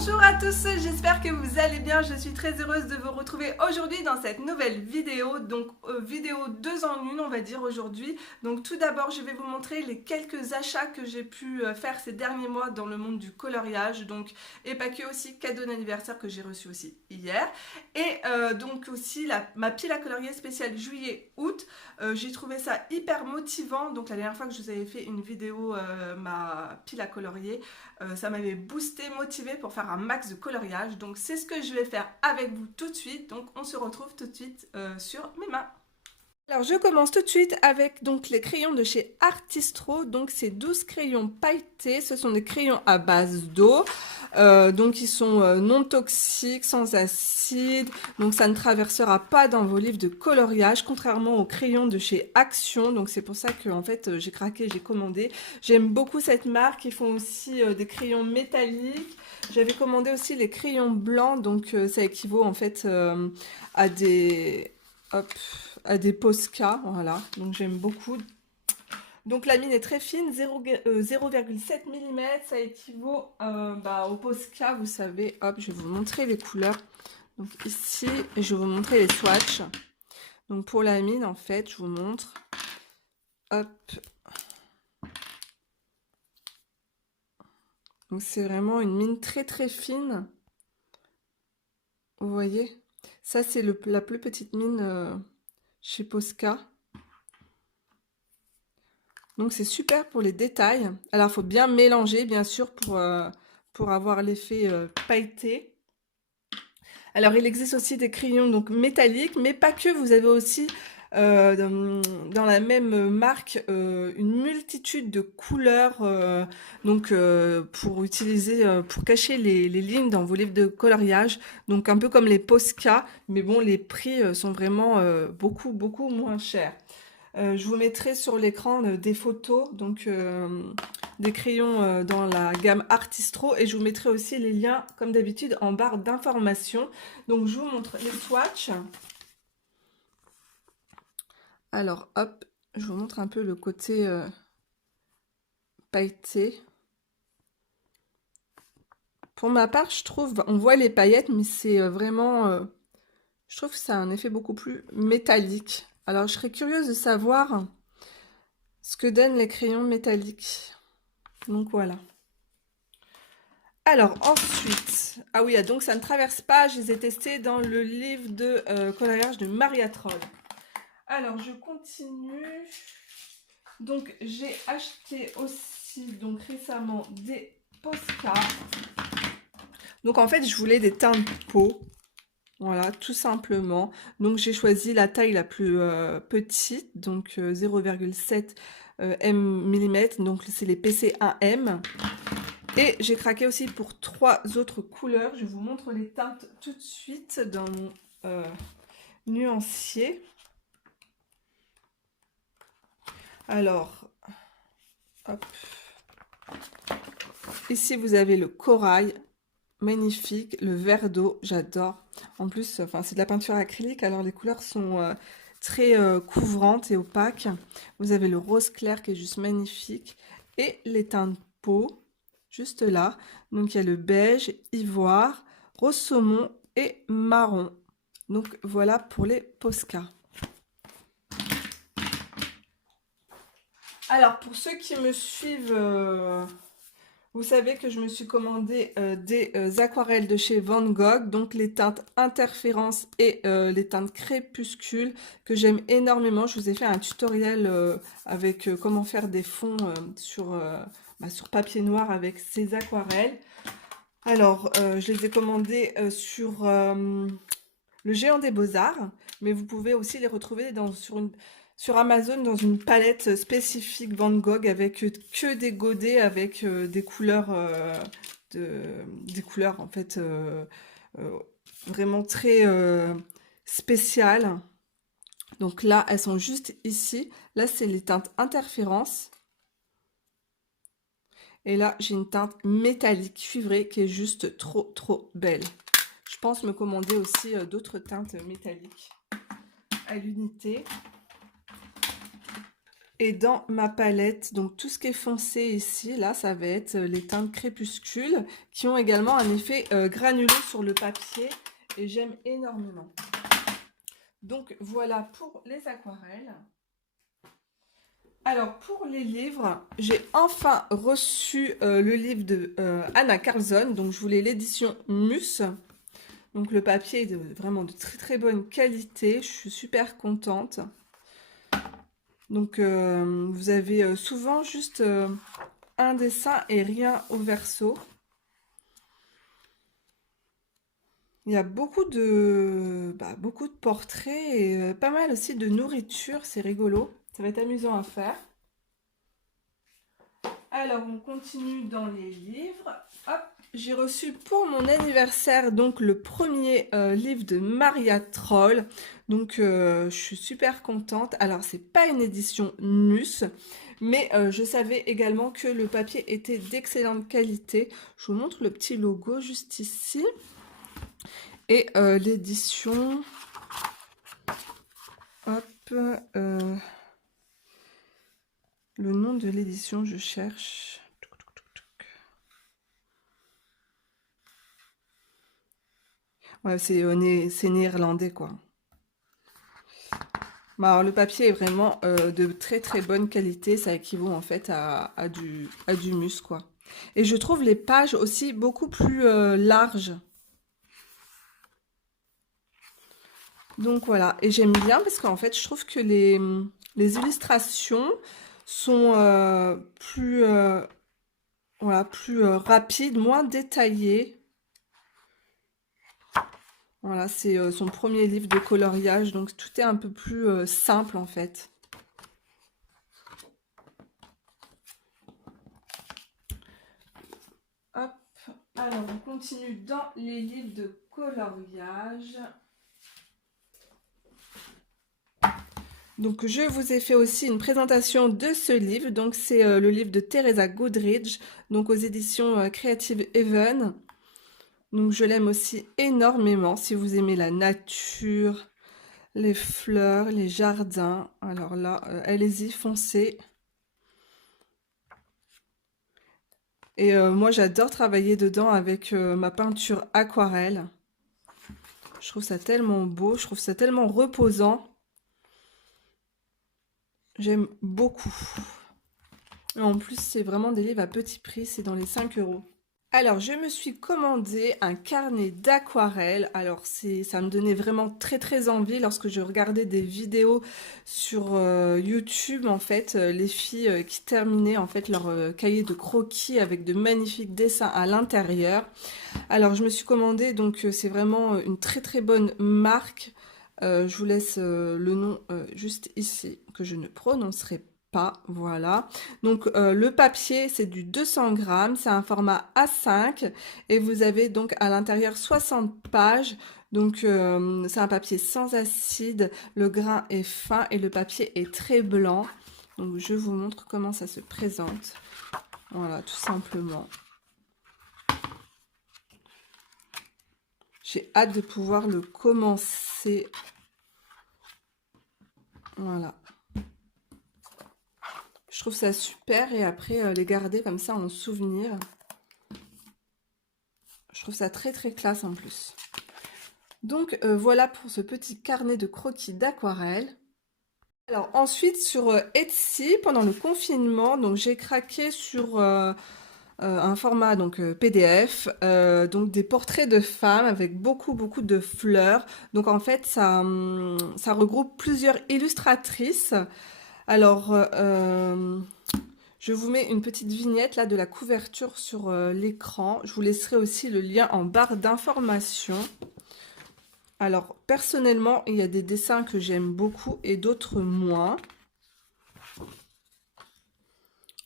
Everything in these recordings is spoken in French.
Bonjour à tous, j'espère que vous allez bien. Je suis très heureuse de vous retrouver aujourd'hui dans cette nouvelle vidéo. Donc vidéo 2 en 1 on va dire aujourd'hui. Donc tout d'abord je vais vous montrer les quelques achats que j'ai pu faire ces derniers mois dans le monde du coloriage. Donc et pas que, aussi cadeau d'anniversaire que j'ai reçu aussi hier. Et donc aussi ma pile à colorier spéciale juillet-août. J'ai trouvé ça hyper motivant. Donc la dernière fois que je vous avais fait une vidéo ma pile à colorier, ça m'avait boosté, motivé pour faire un max de coloriage. Donc c'est ce que je vais faire avec vous tout de suite. Donc on se retrouve tout de suite sur mes mains. Alors je commence tout de suite avec donc les crayons de chez Artistro. Donc c'est 12 crayons pailletés. Ce sont des crayons à base d'eau. Donc ils sont non toxiques, sans acide. Donc ça ne traversera pas dans vos livres de coloriage, contrairement aux crayons de chez Action. Donc c'est pour ça que en fait j'ai craqué, j'ai commandé. J'aime beaucoup cette marque. Ils font aussi des crayons métalliques. J'avais commandé aussi les crayons blancs. Donc ça équivaut en fait à des... Hop, à des Posca, voilà, donc j'aime beaucoup. Donc la mine est très fine, 0,7 mm, ça équivaut au Posca, vous savez. Hop, je vais vous montrer les couleurs. Donc ici, je vais vous montrer les swatchs. Donc pour la mine, en fait, je vous montre. Hop. Donc c'est vraiment une mine très très fine. Vous voyez? Ça, c'est la plus petite mine chez Posca. Donc c'est super pour les détails. Alors il faut bien mélanger bien sûr pour avoir l'effet pailleté. Alors il existe aussi des crayons donc métalliques, mais pas que. Vous avez aussi dans la même marque une multitude de couleurs pour utiliser pour cacher les lignes dans vos livres de coloriage. Donc un peu comme les Posca, mais bon, les prix sont vraiment beaucoup moins chers. Je vous mettrai sur l'écran des photos, donc des crayons dans la gamme Artistro, et je vous mettrai aussi les liens, comme d'habitude, en barre d'information. Donc je vous montre les swatchs. Alors hop, je vous montre un peu le côté pailleté. Pour ma part, je trouve, on voit les paillettes, mais c'est vraiment, je trouve que ça a un effet beaucoup plus métallique. Alors je serais curieuse de savoir ce que donnent les crayons métalliques. Donc voilà. Alors ensuite, ah oui, donc ça ne traverse pas, je les ai testés dans le livre de coloriage de Maria Troll. Alors je continue. Donc j'ai acheté aussi donc récemment des Posca. Donc en fait je voulais des teintes de peau. Voilà, tout simplement. Donc j'ai choisi la taille la plus petite, donc 0,7 mm, donc c'est les PC1M. Et j'ai craqué aussi pour 3 autres couleurs. Je vous montre les teintes tout de suite dans mon nuancier. Alors, hop. Ici, vous avez le corail, magnifique. Le vert d'eau, j'adore. En plus, enfin, c'est de la peinture acrylique, alors les couleurs sont très couvrantes et opaques. Vous avez le rose clair qui est juste magnifique. Et les teintes peau, juste là. Donc, il y a le beige, ivoire, rose saumon et marron. Donc, voilà pour les Posca. Alors, pour ceux qui me suivent, vous savez que je me suis commandé des aquarelles de chez Van Gogh, donc les teintes interférence et les teintes crépuscule que j'aime énormément. Je vous ai fait un tutoriel avec comment faire des fonds sur papier noir avec ces aquarelles. Alors, je les ai commandées sur le Géant des Beaux-Arts, mais vous pouvez aussi les retrouver sur Amazon dans une palette spécifique Van Gogh avec que des godets avec des couleurs en fait vraiment très spéciales. Donc là, elles sont juste ici. Là, c'est les teintes interférence. Et là, j'ai une teinte métallique cuivrée qui est juste trop belle. Je pense me commander aussi d'autres teintes métalliques à l'unité. Et dans ma palette, donc tout ce qui est foncé ici, là, ça va être les teintes crépuscule qui ont également un effet granuleux sur le papier et j'aime énormément. Donc voilà pour les aquarelles. Alors pour les livres, j'ai enfin reçu le livre de Anna Carlzon, donc je voulais l'édition Mus. Donc le papier est vraiment de très très bonne qualité, je suis super contente. Donc vous avez souvent juste un dessin et rien au verso. Il y a beaucoup de portraits et pas mal aussi de nourriture, c'est rigolo. Ça va être amusant à faire. Alors on continue dans les livres. Hop, j'ai reçu pour mon anniversaire donc le premier livre de Maria Troll. Donc je suis super contente. Alors c'est pas une édition NUS, mais je savais également que le papier était d'excellente qualité. Je vous montre le petit logo juste ici. Et l'édition, hop, le nom de l'édition, je cherche. Ouais, c'est néerlandais, quoi. Bon, alors, le papier est vraiment de très très bonne qualité. Ça équivaut en fait à du mus, quoi. Et je trouve les pages aussi beaucoup plus larges. Donc voilà, et j'aime bien parce qu'en fait, je trouve que les illustrations sont plus, voilà, plus rapides, moins détaillées. Voilà, c'est son premier livre de coloriage, donc tout est un peu plus simple en fait. Hop, alors on continue dans les livres de coloriage. Donc je vous ai fait aussi une présentation de ce livre. Donc c'est le livre de Teresa Goodridge, donc aux éditions Creative Haven. Donc je l'aime aussi énormément si vous aimez la nature, les fleurs, les jardins. Alors là, allez-y, foncez. Et moi j'adore travailler dedans avec ma peinture aquarelle. Je trouve ça tellement beau, je trouve ça tellement reposant. J'aime beaucoup. En plus, c'est vraiment des livres à petit prix, c'est dans les 5 euros. Alors, je me suis commandé un carnet d'aquarelle. Alors, ça me donnait vraiment très très envie lorsque je regardais des vidéos sur YouTube, en fait, les filles qui terminaient en fait leur cahier de croquis avec de magnifiques dessins à l'intérieur. Alors, je me suis commandé, donc c'est vraiment une très très bonne marque. Je vous laisse le nom juste ici, que je ne prononcerai pas, voilà. Donc le papier, c'est du 200 grammes, c'est un format A5 et vous avez donc à l'intérieur 60 pages. Donc c'est un papier sans acide, le grain est fin et le papier est très blanc. Donc je vous montre comment ça se présente. Voilà, tout simplement. J'ai hâte de pouvoir le commencer. Voilà. Je trouve ça super et après les garder comme ça en souvenir. Je trouve ça très très classe en plus. Donc voilà pour ce petit carnet de croquis d'aquarelle. Alors ensuite sur Etsy, pendant le confinement, donc j'ai craqué sur un format donc PDF, donc des portraits de femmes avec beaucoup de fleurs. Donc en fait ça regroupe plusieurs illustratrices. Alors je vous mets une petite vignette là de la couverture sur l'écran. Je vous laisserai aussi le lien en barre d'information. Alors personnellement, il y a des dessins que j'aime beaucoup et d'autres moins.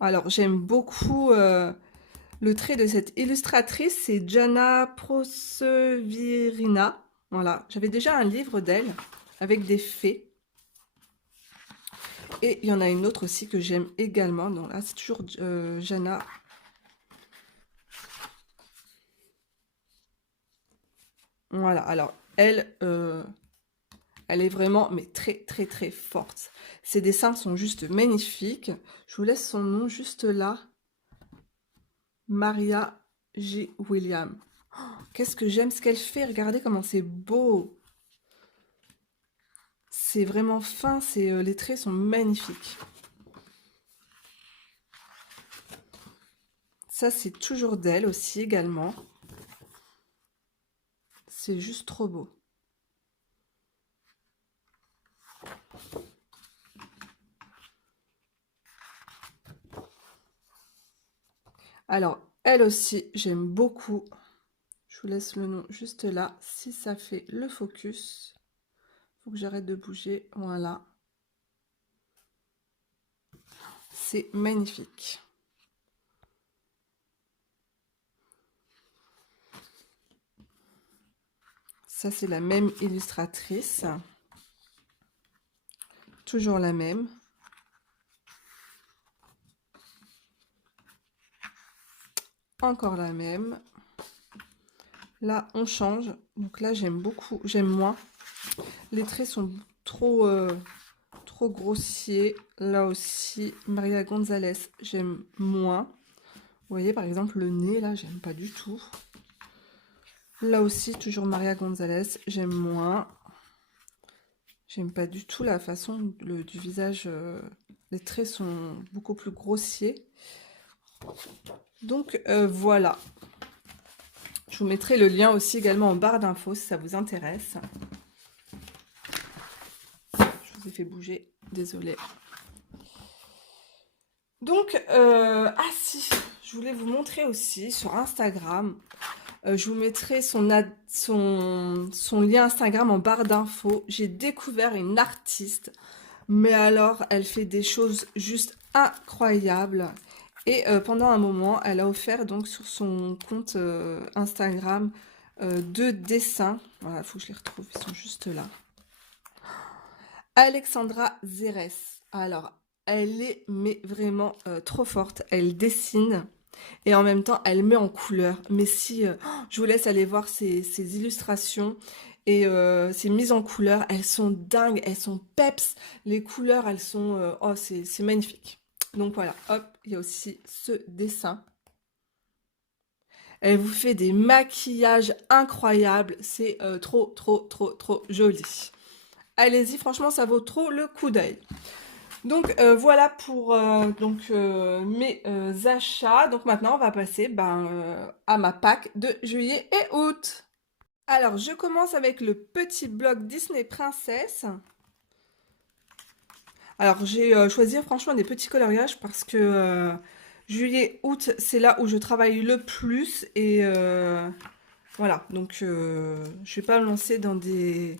Alors j'aime beaucoup le trait de cette illustratrice, c'est Jana Prosevirina. Voilà, j'avais déjà un livre d'elle avec des fées. Et il y en a une autre aussi que j'aime également. Donc là, c'est toujours Jana. Voilà, alors elle Elle est vraiment, mais très, très, très forte. Ses dessins sont juste magnifiques. Je vous laisse son nom juste là. Maria G. William. Oh, qu'est-ce que j'aime ce qu'elle fait. Regardez comment c'est beau. C'est vraiment fin. Les traits sont magnifiques. Ça, c'est toujours d'elle aussi également. C'est juste trop beau. Alors, elle aussi, j'aime beaucoup. Je vous laisse le nom juste là. Si ça fait le focus, faut que j'arrête de bouger. Voilà. C'est magnifique. Ça, c'est la même illustratrice. Toujours la même. Encore la même. Là, on change. Donc là, j'aime beaucoup. J'aime moins. Les traits sont trop grossiers. Là aussi, Maria Gonzalez, j'aime moins. Vous voyez, par exemple, le nez, là, j'aime pas du tout. Là aussi, toujours Maria Gonzalez, j'aime moins. J'aime pas du tout la façon du visage. Les traits sont beaucoup plus grossiers. Donc, voilà. Je vous mettrai le lien aussi également en barre d'infos si ça vous intéresse. Je vous ai fait bouger, désolée. Donc, ah si, je voulais vous montrer aussi sur Instagram. Je vous mettrai son lien Instagram en barre d'infos. J'ai découvert une artiste, mais alors elle fait des choses juste incroyables. Et pendant un moment, elle a offert donc sur son compte Instagram 2 dessins. Voilà, il faut que je les retrouve, ils sont juste là. Alexandra Zerès. Alors, elle est mais vraiment trop forte. Elle dessine et en même temps, elle met en couleur. Mais si, je vous laisse aller voir ses illustrations et ses mises en couleur, elles sont dingues, elles sont peps. Les couleurs, elles sont... oh, c'est magnifique. Donc voilà, hop, il y a aussi ce dessin. Elle vous fait des maquillages incroyables. C'est trop, trop, trop, trop joli. Allez-y, franchement, ça vaut trop le coup d'œil. Donc voilà pour mes achats. Donc maintenant, on va passer à ma pack de juillet et août. Alors, je commence avec le petit bloc Disney Princesse. Alors, j'ai choisi franchement des petits coloriages parce que juillet, août, c'est là où je travaille le plus. Et voilà, donc je vais pas me lancer dans des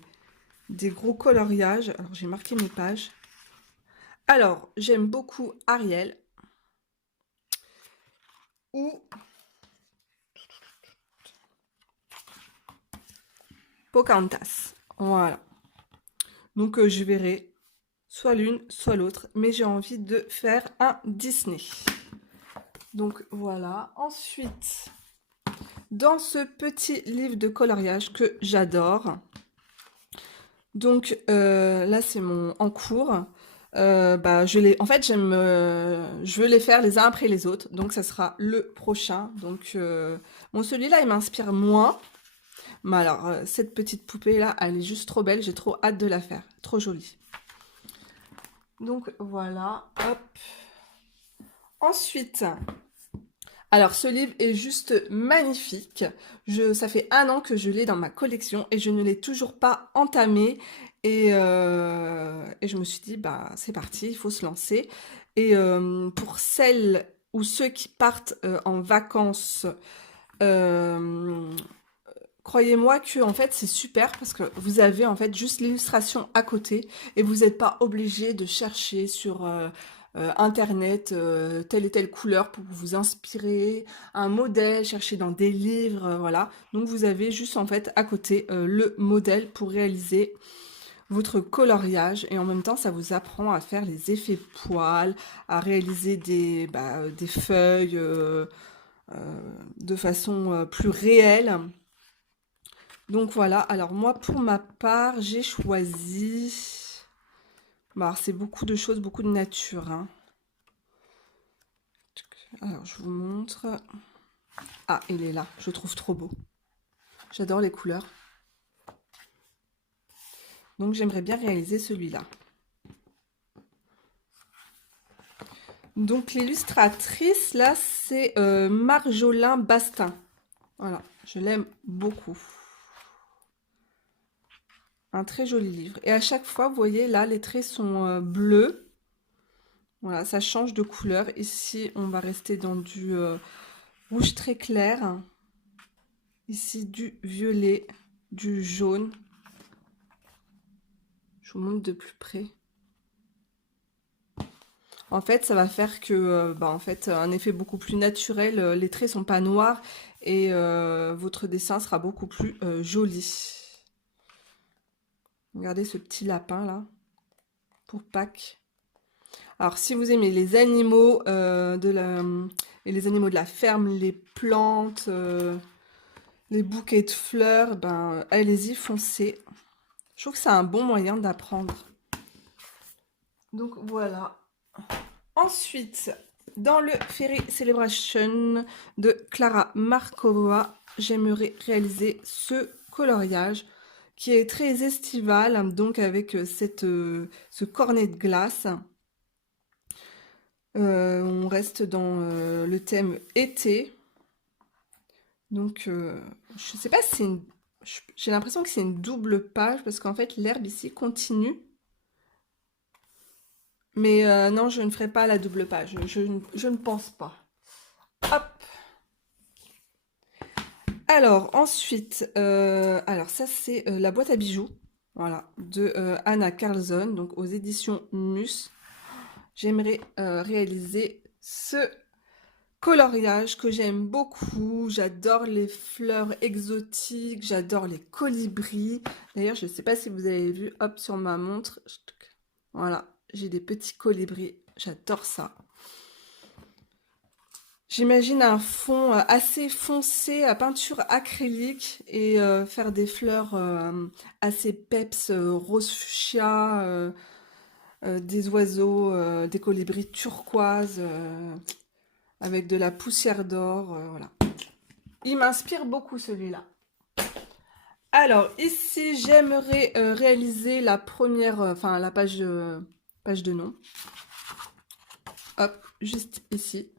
gros coloriages. Alors, j'ai marqué mes pages. Alors, j'aime beaucoup Ariel ou Pocahontas. Voilà. Donc, je verrai soit l'une, soit l'autre. Mais j'ai envie de faire un Disney. Donc, voilà. Ensuite, dans ce petit livre de coloriage que j'adore. Donc, là, c'est mon en cours. En fait, je veux les faire les uns après les autres. Donc, ça sera le prochain. Donc, bon, celui-là, il m'inspire moins. Mais alors, cette petite poupée-là, elle est juste trop belle. J'ai trop hâte de la faire. Trop jolie. Donc, voilà. Hop. Ensuite, alors ce livre est juste magnifique. Ça fait 1 an que je l'ai dans ma collection et je ne l'ai toujours pas entamé. Et je me suis dit, bah c'est parti, il faut se lancer. Et pour celles ou ceux qui partent en vacances, croyez-moi que en fait c'est super parce que vous avez en fait juste l'illustration à côté et vous n'êtes pas obligé de chercher sur internet telle et telle couleur pour vous inspirer, un modèle, chercher dans des livres, voilà. Donc vous avez juste en fait à côté le modèle pour réaliser votre coloriage et en même temps ça vous apprend à faire les effets poils, à réaliser des feuilles de façon plus réelle. Donc voilà, alors moi pour ma part, j'ai choisi... Bah, c'est beaucoup de choses, beaucoup de nature, hein. Alors je vous montre. Ah, il est là, je le trouve trop beau. J'adore les couleurs. Donc j'aimerais bien réaliser celui-là. Donc l'illustratrice, là, c'est Marjolin Bastin. Voilà, je l'aime beaucoup. Un très joli livre. Et à chaque fois, vous voyez, là, les traits sont bleus. Voilà, ça change de couleur. Ici, on va rester dans du rouge très clair. Ici, du violet, du jaune. Je vous montre de plus près. En fait, ça va faire que, en fait, un effet beaucoup plus naturel. Les traits sont pas noirs et votre dessin sera beaucoup plus joli. Regardez ce petit lapin là pour Pâques. Alors, si vous aimez les animaux et les animaux de la ferme, les plantes, les bouquets de fleurs, ben allez-y, foncez. Je trouve que c'est un bon moyen d'apprendre. Donc voilà. Ensuite, dans le Fairy Celebration de Clara Markova, j'aimerais réaliser ce coloriage qui est très estival, donc avec ce cornet de glace. On reste dans le thème été. Donc, je sais pas si c'est une... J'ai l'impression que c'est une double page parce qu'en fait, l'herbe ici continue. Mais non, je ne ferai pas la double page. Je ne pense pas. Hop. Alors, ensuite, alors ça, c'est la boîte à bijoux. Voilà, de Anna Carlson, donc aux éditions Mus. J'aimerais réaliser ce coloriage que j'aime beaucoup. J'adore les fleurs exotiques, j'adore les colibris. D'ailleurs, je ne sais pas si vous avez vu, hop, sur ma montre. Voilà, j'ai des petits colibris. J'adore ça. J'imagine un fond assez foncé à peinture acrylique et faire des fleurs assez peps, rose fuchsia, des oiseaux, des colibris turquoise avec de la poussière d'or. Voilà. Il m'inspire beaucoup celui-là. Alors ici, j'aimerais réaliser la première, enfin la page de nom. Hop, juste ici.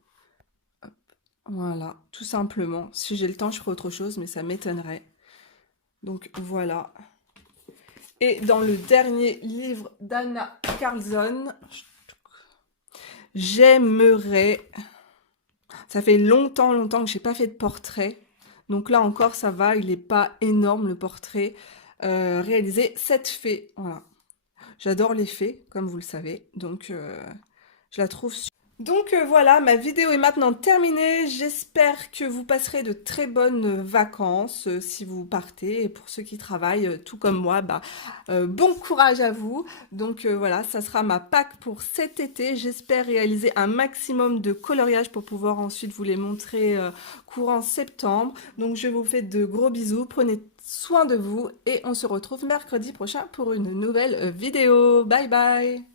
Voilà, tout simplement. Si j'ai le temps, je ferai autre chose, mais ça m'étonnerait. Donc voilà. Et dans le dernier livre d'Anna Carlson, j'aimerais... Ça fait longtemps que j'ai pas fait de portrait. Donc là encore, ça va, il n'est pas énorme le portrait. Réaliser 7 fées. Voilà. J'adore les fées, comme vous le savez. Donc je la trouve super. Donc voilà, ma vidéo est maintenant terminée. J'espère que vous passerez de très bonnes vacances si vous partez. Et pour ceux qui travaillent, tout comme moi, bon courage à vous. Donc voilà, ça sera ma Pâques pour cet été. J'espère réaliser un maximum de coloriage pour pouvoir ensuite vous les montrer courant septembre. Donc je vous fais de gros bisous. Prenez soin de vous et on se retrouve mercredi prochain pour une nouvelle vidéo. Bye bye!